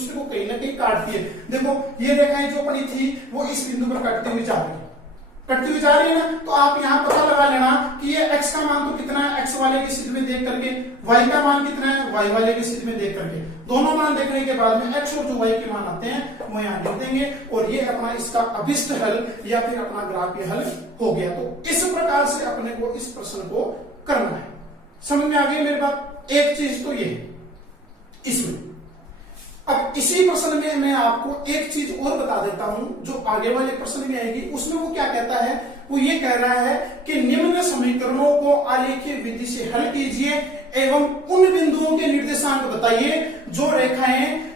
दूसरे को कहीं ना कहीं काटती है। देखो ये रेखाएं जो बनी थी वो इस बिंदु पर कटती हुई जा रही है, कटती हुई जा रही है ना। तो आप यहाँ पता लगा लेना कि ये x का मान तो कितना है, x वाले की स्थिति में देख करके, y का मान कितना है, y वाले की स्थिति में देख करके। दोनों मान देखने के बाद में x और जो y के मान आते हैं वो यहाँ लिख देंगे और ये अपना इसका अभिष्ट हल या फिर अपना ग्राफीय हल हो गया। तो इस प्रकार से अपने को इस प्रश्न को करना है। समझ में आ गई मेरी बात? एक चीज तो ये इसमें। अब इसी प्रश्न में मैं आपको एक चीज और बता देता हूं जो आगे वाले प्रश्न में आएगी। उसमें वो क्या कहता है, वो ये कह रहा है कि निम्न समीकरणों को आलेखीय विधि से हल कीजिए एवं उन बिंदुओं के निर्देशांक बताइए जो रेखाएं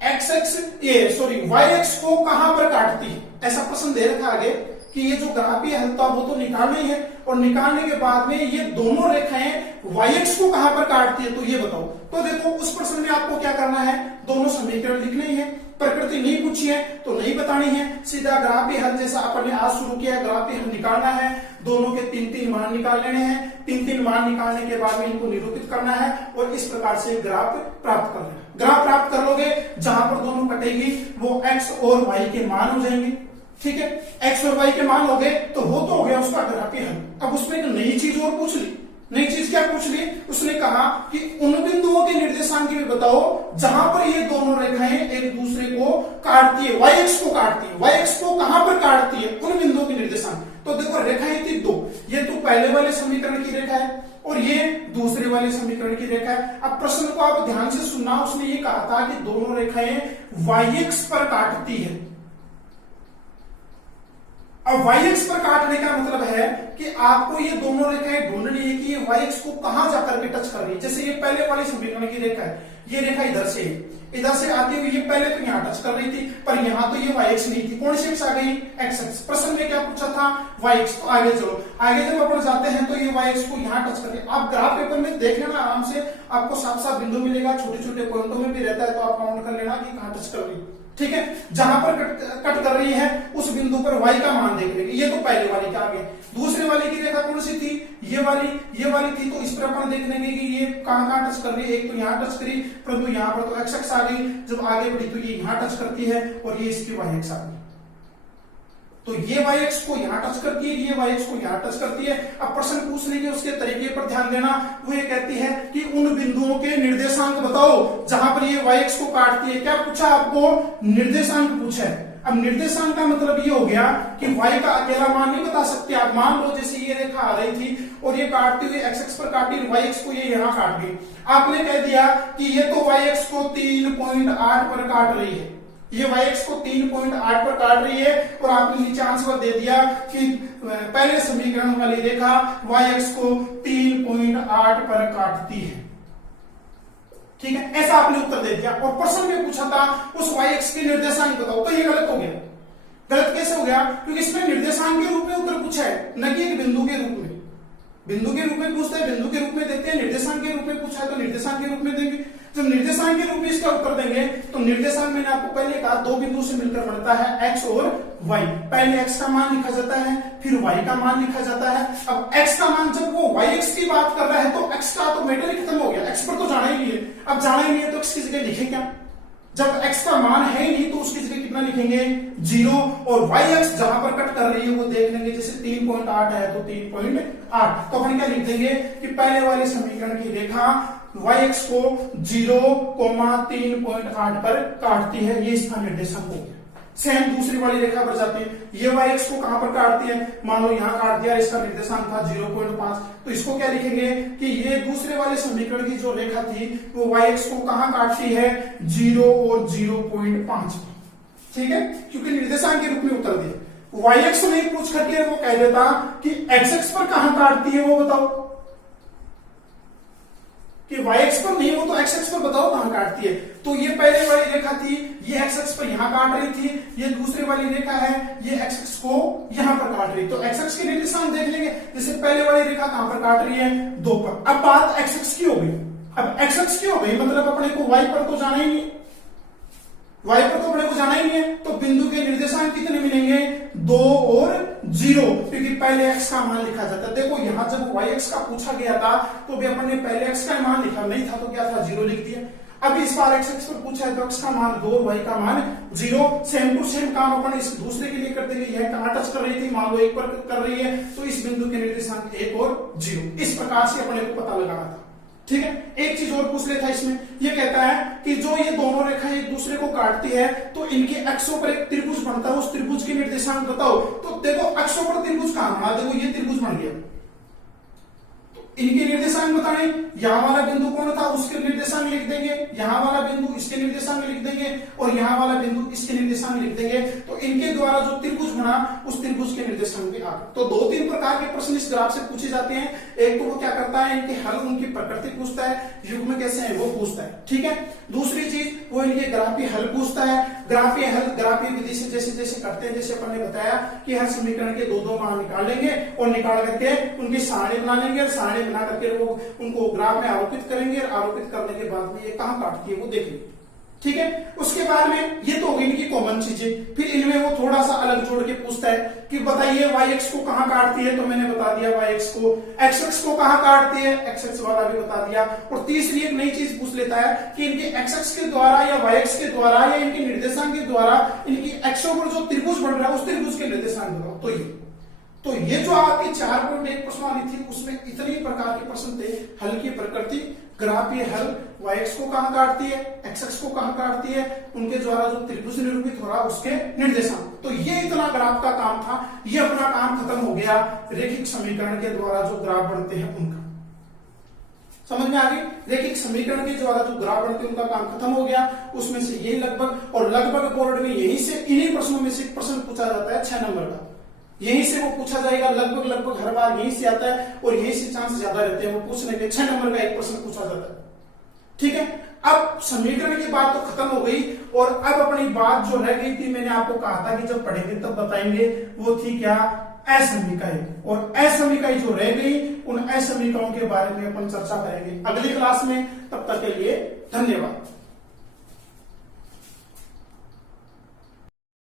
y-x को कहां पर काटती है। ऐसा प्रश्न दे रखा आगे कि ये जो ग्राफीय हल था वो तो निकालना ही है और निकालने के बाद में ये दोनों रेखाएं y-x को कहां पर काटती है तो ये बताओ। तो देखो उस प्रश्न में आपको क्या करना है, दोनों समीकरण लिखने ही है, प्रकृति नहीं पूछी है तो नहीं बतानी है, सीधा ग्राफीय हल जैसा अपन ने आज शुरू किया ग्राफीय हल निकालना है। दोनों के 3-3 मान निकाल लेने हैं, 3-3 मान निकालने के बाद में इनको निरूपित करना है और इस प्रकार से ग्राफ प्राप्त करना है। ग्राफ प्राप्त कर लोगे, जहां पर दोनों कटेगी वो x और y के मान हो जाएंगे। ठीक है, x और y के मान हो गए तो हो गया उसका ग्राफीय हल। अब उसमें एक नई चीज और पूछ ली। नई चीज क्या पूछ ली? उसने कहा कि उन बिंदुओं के निर्देशांक भी बताओ जहां पर ये दोनों रेखाएं एक दूसरे को काटती है, y-x को काटती है। y-x को कहां पर काटती है? उन बिंदुओं के निर्देशांक। तो देखो रेखाएं थी दो, ये तो पहले वाले समीकरण की रेखा है और ये दूसरे वाले समीकरण की रेखा है। अब प्रश्न को आप ध्यान से सुनना, उसने ये कहा था कि दोनों रेखाएं y-x पर काटती है। अब y-x पर काटने का मतलब है कि आपको ये दोनों रेखाएं ढूंढनी है कि ये y-x को कहां जाकर के टच कर रही है। जैसे ये पहले वाली समीकरण की रेखा है, ये रेखा इधर से आती हुई ये पहले तो यहाँ टच कर रही थी पर यहाँ तो ये y-x नहीं थी। कौन सी x आ गई? x-x। प्रश्न में क्या पूछा था? y-x। तो आगे चलो, आगे जब अपन जाते हैं तो ये y-x को यहाँ टच कर रही है। आप ग्राफ पेपर में देख लेना आराम से, आपको साफ बिंदु मिलेगा, छोटे छोटे पॉइंटों में भी रहता है तो आप काउंट कर लेना कि कहाँ टच कर रही है। ठीक है, जहां पर कट कर रही है उस बिंदु पर y का मान देख लेंगे। ये तो पहले वाली का आ गया। दूसरे वाले की रेखा कौन सी थी? ये वाली थी। तो इस पर अपन देख लेंगे कि ये कहां टच कर रही है। एक तो यहाँ टच करी, परंतु यहाँ पर तो x-x आ गई। जब आगे बढ़ी तो ये यहाँ टच करती है और ये इसकी y-x आ गई। तो ये y-x को यहाँ टच करती है, ये y-x को यहाँ टच करती है। अब प्रश्न पूछने के उसके तरीके पर ध्यान देना। वो ये कहती है कि उन बिंदुओं के निर्देशांक बताओ जहां पर ये y-x को काटती है। क्या पूछा आपको? निर्देशांक पूछा है। अब निर्देशांक का मतलब ये हो गया कि y का अकेला मान नहीं बता सकते आप। मान लो जैसे ये रेखा आ रही थी और ये काटती हुई x-x पर काटी, y-x को ये यहाँ काट गई। आपने कह दिया कि ये तो y-x को 3.8 पर काट रही है, ये y-x को 3.8 पर काट रही है और आपने नीचे आंसर दे दिया कि पहले समीकरण वाली रेखा y-x को 3.8 पर काटती है। ठीक है, ऐसा आपने उत्तर दे दिया। और प्रश्न में पूछा था उस y-x के निर्देशांक बताओ, तो ये गलत हो गया। गलत कैसे हो गया? क्योंकि इसमें निर्देशांक के रूप में उत्तर पूछा है, न कि एक बिंदु के रूप में। बिंदु के रूप में पूछता है, बिंदु के रूप में देते हैं। निर्देशांक के रूप में पूछा है तो निर्देशांक के रूप में देंगे। जब निर्देशांक के रूप में इसका उत्तर देंगे तो निर्देशांक मैंने आपको पहले कहा दो बिंदु से मिलकर बनता है x और y। पहले x का मान लिखा जाता है, फिर y का मान लिखा जाता है। अब x का मान जब वो y-x की बात कर रहा है तो x का तो मैटर ही खत्म हो गया, x पर तो जाना ही नहीं है। अब जाना ही नहीं है तो x की जगह लिखे क्या? जब x का मान है ही नहीं तो उसकी जगह कितना लिखेंगे? 0। और y-x जहां पर कट कर रही है वो देख लेंगे, जैसे 3.8 है तो 3.8। तो अपन क्या लिख देंगे कि पहले वाले समीकरण की रेखा y-x को 0,3.8 पर काटती है, ये इसका निर्देशांक हो गया। सेम दूसरी वाली रेखा पर जाती है, ये y-x को कहां पर काटती है? मान लो यहाँ काट दिया, इसका निर्देशांक था 0.5। तो इसको क्या लिखेंगे कि ये दूसरे वाले समीकरण की जो रेखा थी वो y-x को कहां काटती है? 0 और 0.5। ठीक है, क्योंकि निर्देशांक के रूप में उत्तर दिया। y-x नहीं पूछ करके वो कह देता कि x-x पर कहां काटती है वो बताओ, कि y-x पर नहीं, वो तो x-x पर बताओ कहां काटती है। तो ये पहले वाली रेखा थी, ये x-x पर यहां काट रही थी, ये दूसरी वाली रेखा है, ये x-x को यहां पर काट रही। तो x-x के निर्देशांक देख लेंगे, जैसे पहले वाली रेखा कहां पर काट रही है? 2 पर। अब बात x-x की हो गई। अब x-x की हो गई मतलब अपने को y पर तो जाना ही नहीं, y पर तो अपने को जाना ही नहीं है। तो बिंदु के निर्देशांक कितने मिलेंगे? 2 और 0, क्योंकि पहले x का मान लिखा जाता है। देखो यहां जब y-x का पूछा गया था तो भी अपन ने पहले x का मान लिखा नहीं था तो क्या था? 0 लिख दिया। अब इस बार एक्स एक्स पर पूछा है तो एक्स का मान 2, वाई का मान 0। सेम टू सेम काम अपन इस दूसरे के लिए कर देंगे। यह कहां टच कर रही थी, मान लो 1 पर कर रही है, तो इस बिंदु के निर्देशांक 1 और 0। इस प्रकार से अपने को पता लगाना था। ठीक है, एक चीज और पूछ लेता इसमें, ये कहता है कि जो ये दोनों रेखाएं एक दूसरे को काटती है तो इनके अक्षों पर एक त्रिभुज बनता है, उस त्रिभुज के निर्देशांक बताओ। तो देखो अक्षों पर त्रिभुज कहां बना, देखो ये त्रिभुज बन गया, इनके निर्देशांक बताने। यहां वाला बिंदु कौन था, उसके निर्देशांक लिख देंगे, यहां वाला बिंदु इसके निर्देशांक लिख देंगे, और यहां वाला बिंदु इसके निर्देशांक लिख देंगे। तो इनके द्वारा जो त्रिभुज बना उस त्रिभुज के निर्देशांक भी आ गए। तो 2-3 प्रकार के प्रश्न इस ग्राफ से पूछे जाते हैं। एक तो वो क्या करता है, इनके हल, उनकी प्रकृति पूछता है, युग्म कैसे है वो पूछता है। ठीक है, दूसरी चीज वो इनके ग्राफी हल पूछता है। ग्राफी हल ग्राफी विधि से जैसे जैसे करते हैं, जैसे अपन ने बताया कि हर समीकरण के 2-2 मान निकाल लेंगे और निकाल करके उनकी सारणी बना लेंगे, और सारणी बना करके वो उनको ग्राफ में आरोपित करेंगे, और आरोपित करने के बाद में ये कहां काटती है वो देख लेंगे। ठीक है, उसके बाद में ये तो हो गई इनकी कॉमन चीजें। फिर इनमें वो थोड़ा सा अलग जोड़ के पूछता है कि बताइए वाई एक्स को कहां काटती है, तो मैंने बता दिया वाई एक्स को। एक्स एक्स को कहां काटती है, एक्स एक्स वाला भी बता दिया। और तीसरी एक नई चीज पूछ लेता है कि इनके एक्स एक्स के द्वारा या वाई एक्स के द्वारा या इनके निर्देशांक के द्वारा इनकी एक्सों पर जो त्रिभुज बन रहा है उस त्रिभुज के निर्देशांक बताओ। तो ये जो आपकी 4.1 प्रश्नावली थी उसमें इतने प्रकार के प्रश्न थे। हल की प्रकृति, ग्राफीय हल, वाई एक्स को कहां काटती है, एक्स एक्स को कहां काटती है, उनके द्वारा जो त्रिभुज निरूपित हो रहा उसके निर्देशांक। तो ये इतना ग्राफ का काम था, ये अपना काम खत्म हो गया। रेखिक समीकरण के द्वारा जो ग्राफ बनते हैं उनका समझ में आ गई। रेखिक समीकरण के द्वारा जो ग्राफ बनते हैं उनका काम खत्म हो गया। उसमें से ये लगभग और लगभग बोर्ड में यही से इन्हीं प्रश्नों में से एक प्रश्न पूछा जाता है 6 नंबर का। यहीं से वो पूछा जाएगा, लगभग हर बार यहीं से आता है और यहीं से चांस ज्यादा रहते हैं वो पूछने के। 6 नंबर का एक प्रश्न पूछा जाता है। ठीक है, अब समीकरण की बात तो खत्म हो गई और अब अपनी बात जो रह गई थी, मैंने आपको कहा था कि जब पढ़ेंगे तब बताएंगे, वो थी क्या, असमीकाएं। और असमीकाएं जो रह गई उन असमीकाओं के बारे में अपन चर्चा करेंगे अगली क्लास में। तब तक के लिए